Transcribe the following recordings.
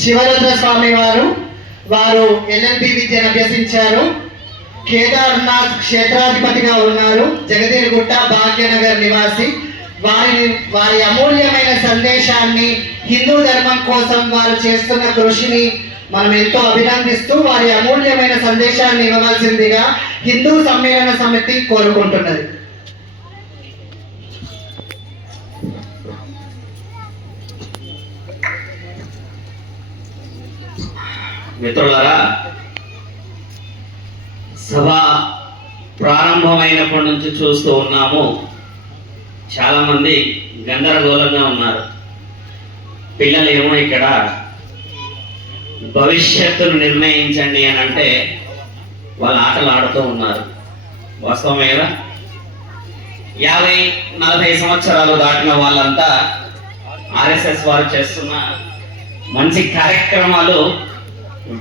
శివరుద్ర స్వామి వారు ఎల్ఎల్బి విద్యను అభ్యసించారు. కేదార్నాథ్ క్షేత్రాధిపతిగా ఉన్నారు. జగదేగుట్ట భాగ్యనగర్ నివాసి. వారి అమూల్యమైన సందేశాన్ని, హిందూ ధర్మం కోసం వారు చేస్తున్న కృషిని మనం ఎంతో అభినందిస్తూ వారి అమూల్యమైన సందేశాన్ని ఇవ్వవలసిందిగా హిందూ సమ్మేళన సమితి కోరుకుంటున్నది. మిత్రులారా, సభ ప్రారంభమైనప్పటి నుంచి చూస్తూ ఉన్నాము, చాలామంది గందరగోళంగా ఉన్నారు. పిల్లలు ఏమో ఇక్కడ భవిష్యత్తును నిర్ణయించండి అని అంటే వాళ్ళ ఆటలు ఆడుతూ ఉన్నారు. వాస్తవమే కదా. 50-40 సంవత్సరాలు దాటిన వాళ్ళంతా ఆర్ఎస్ఎస్ వారు చేస్తున్న మంచి కార్యక్రమాలు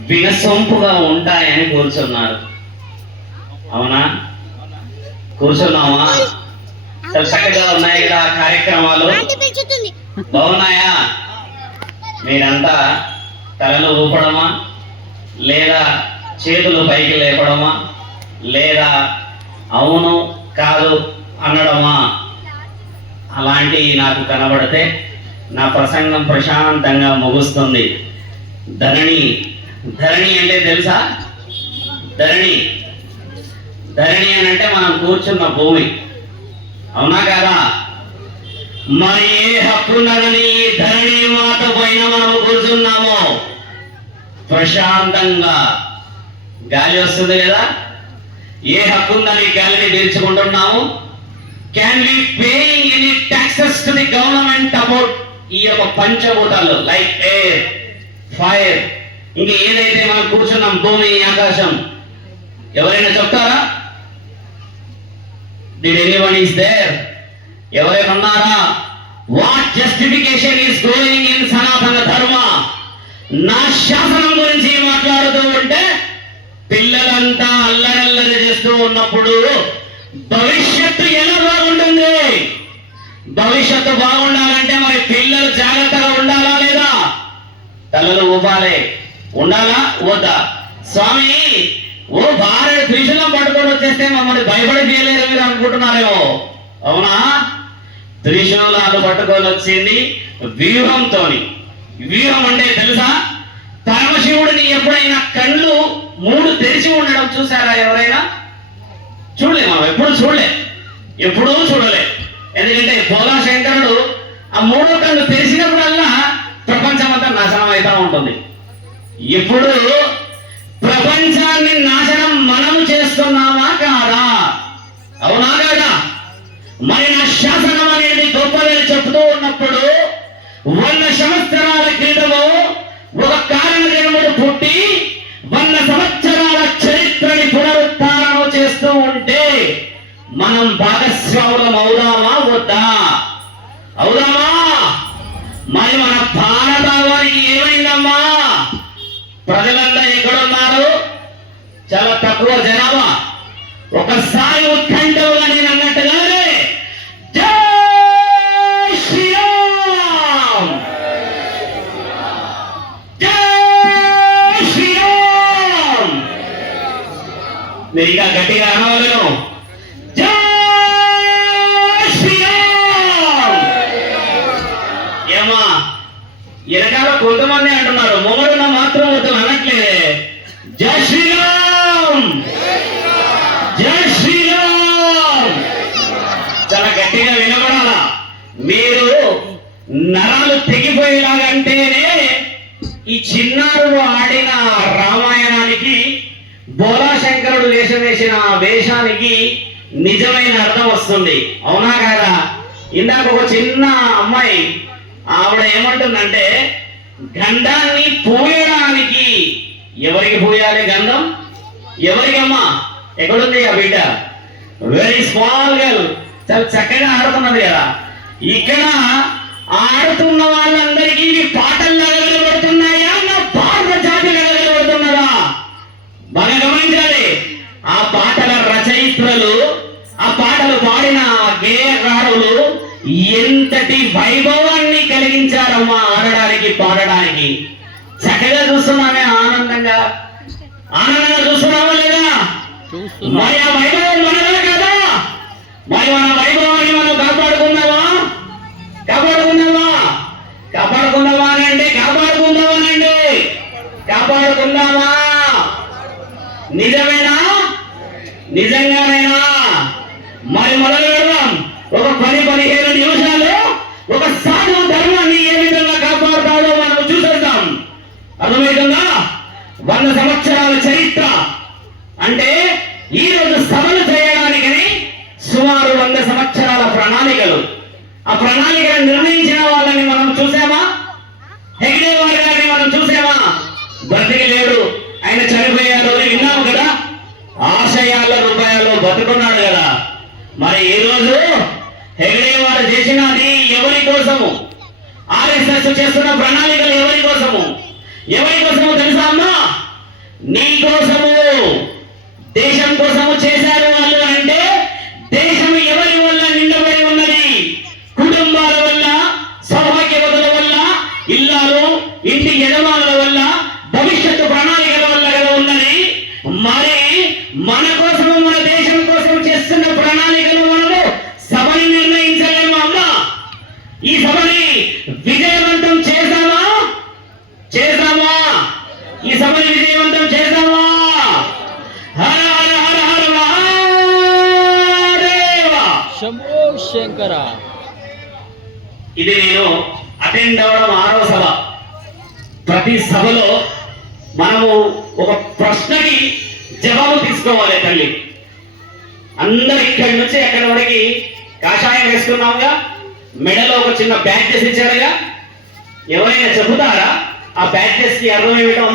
వినసొంపుగా ఉంటాయని కూర్చున్నారు. అవునా? కూర్చున్నామా? చక్కగా ఉన్నాయి కదా కార్యక్రమాలు, బాగున్నాయా? మీరంతా తలలు ఊపడమా, లేదా చేతులు పైకి లేపడమా, లేదా అవును కాదు అనడమా? అలాంటివి నాకు కనబడితే నా ప్రసంగం ప్రశాంతంగా ముగుస్తుంది. ధరణి అంటే తెలుసా? ధరణి అని అంటే మనం కూర్చున్న భూమి. అవునా కాదా? మరి ఏ హక్కున్నదని ధరణి మాట పైన మనము కూర్చున్నామో ప్రశాంతంగా గాలి వస్తుంది కదా. ఏ హక్కుందని గాలిని పీల్చుకుంటున్నాము? Can we paying any taxes to the government about ఈ యొక్క పంచభూతాలు లైక్ ఎయిర్, ఫైర్, ఇంకా ఏదైతే మనం కూర్చున్నాం భూమి, ఆకాశం, ఎవరైనా చెప్తారా? Did anyone is there? ఎవరైనా ఉన్నారా? What justification is going in సనాతన ధర్మ? నా శాసనం గురించి మాట్లాడుతూ ఉంటే పిల్లలంతా అల్లరల్లరి చేస్తూ ఉన్నప్పుడు భవిష్యత్తు ఎలా బాగుంటుంది? భవిష్యత్తు బాగుండాలంటే మరి పిల్లలు జాగ్రత్తగా ఉండాలా లేదా? తలలు ఊపాలి. ఉండాలా వద్దా? స్వామి ఓ భార్య త్రిశూలం పట్టుకొని వచ్చేస్తే మమ్మల్ని భయపడి తీయలేరు మీరు అనుకుంటున్నారేమో. అవునా? త్రిశూలాలు పట్టుకొని వచ్చింది వ్యూహంతో. వ్యూహం అంటే తెలుసా? పరమశివుడిని ఎప్పుడైనా కళ్ళు 3 తెరిచి ఉండడం చూసారా? ఎవరైనా చూడలే. మనం ఎప్పుడూ చూడలే. ఎందుకంటే భోలా శంకరుడు ఆ 3వ కళ్ళు తెరిచినప్పుడల్లా ప్రపంచం అంతా నాశనం అవుతా ఉంటుంది. ఇప్పుడు ప్రపంచాన్ని నాశనం మనం చేస్తున్నామా కాదా? అవునా కాదా? మరి నా శాసనం అనేది గొప్పదని చెప్తూ ఉన్నప్పుడు 100 సంవత్సరాల క్రితము ఒక కారణజన్ముడు పుట్టి 100 సంవత్సరాల చరిత్రని పునరుత్థానం చేస్తూ ఉంటే మనం భాగస్వాములం అవుదామా వద్దా? అవుదామా? మరి మన భారతావానికి ఏమైందమ్మా? ప్రజలంతా ఎక్కడున్నారు? చాలా తక్కువ జనాభా. ఒకసారి ఉత్కంఠగా నేను అన్నట్టుగానే జై శ్రీరామ్, జై శ్రీరామ్. మీరు ఇంకా గట్టిగా అనవలను. జై శ్రీరామ్. ఏమా వెనకాల కొంతమంది అంటున్నారు, మొగడున్న మాత్రం వద్దు అనట్లేదే. జై శ్రీరామ్, జై శ్రీరామ్. చాలా గట్టిగా వినబడాలా. మీరు నరాలు తెగిపోయేలాగంటేనే ఈ చిన్నారులు ఆడిన రామాయణానికి, బోలాశంకరుడు వేషం వేసిన వేషానికి నిజమైన అర్థం వస్తుంది. అవునా కాదా? ఇందాక ఒక చిన్న అమ్మాయి ఆవిడ ఏమంటుందంటే గంధాన్ని పూయడానికి, ఎవరికి పూయాలి గంధం? ఎవరికమ్మా? ఎక్కడుంది ఆ బిడ్డ? వెరీ స్మాల్ గర్ల్, చాలా చక్కగా ఆడుతున్నది కదా. ఇక్కడ ఆడుతున్న వాళ్ళందరికీ పాటలు నిలబడుతున్నాయా? నా భారత జాతి నిలబడుతున్నదా? బాగా గమనించాలి. ఆ పాటల రచయిత్రులు, ఆ పాటలు పాడిన గేయకారులు ఎంతటి వైభవాన్ని కలిగించారమ్మా ఆడడానికి, పాడడానికి. చక్కగా చూస్తున్నామే ఆనందంగా చూస్తున్నామా లేదా? మరి ఆ వైభవం మనదే కదా? మరి మన వైభవాన్ని మనం కాపాడుకుందామా అనండి, కాపాడుకుందామా? నిజమేనా? నిజంగానేనా? మరి మొదలు పెడదాం. ఒక 10-15 నిమిషాలు ఒక సాధు ధర్మాన్ని ఏ విధంగా కాపాడుతాడో మనం చూసేద్దాం. అర్థమవుతుందా? 100 సంవత్సరాల చరిత్ర అంటే ఈ రోజు సభలు చేయడానికి సుమారు 100 సంవత్సరాల ప్రణాళికలు. ఆ ప్రణాళికను నిర్ణయించిన వాళ్ళని మనం చూసామా? హెగ్డే వారి గారిని మనం చూసామా? బ్రతికి లేడు, ఆయన చనిపోయారు అని విన్నాము కదా. ఆశయాల రూపాయలు బతుకున్నాడు కదా. మరి ఈ రోజు హెగ్డే వారు చేసినది ఎవరి కోసము? ఆర్ఎస్ఎస్ చేస్తున్న ప్రణాళికలు ఎవరి కోసము తెలుసా అమ్మా? నీ కోసము, దేశం కోసము చేశారు వాళ్ళు. అంటే దేశం ఎవరి వల్ల నిండబడి ఉన్నది? కుటుంబాల వల్ల, సౌభాగ్యవతుల వల్ల, ఇల్లాలు ఇంటి యజమానుల వల్ల, భవిష్యత్తు ప్రణాళికల వల్ల కదా ఉన్నది. మరి మన కోసము, మన దేశం కోసం చేస్తున్న ప్రణాళికలు మనము సభని నిర్ణయించలేము అమ్మా. ఈ సభని విజయవంతం చేద్దామా? ఈ సభని విజయవంతం చేద్దామా? హర హర హర హర మహాదేవ. శంభో శంకర. ఇది నేను అటెండ్ అవ్వడం 6వ సభ. ప్రతి సభలో మనము ఒక ప్రశ్నకి జవాబు తీసుకోవాలి తల్లి. అందరు ఇక్కడి నుంచి ఎక్కడి వరకు కాషాయం వేసుకున్నాముగా, మెడలో ఒక చిన్న బ్యాడ్జెస్ ఇచ్చారుగా. ఎవరైనా చెబుతారా ఆ బ్యాడ్జెస్ కి అర్థం ఏమిటో?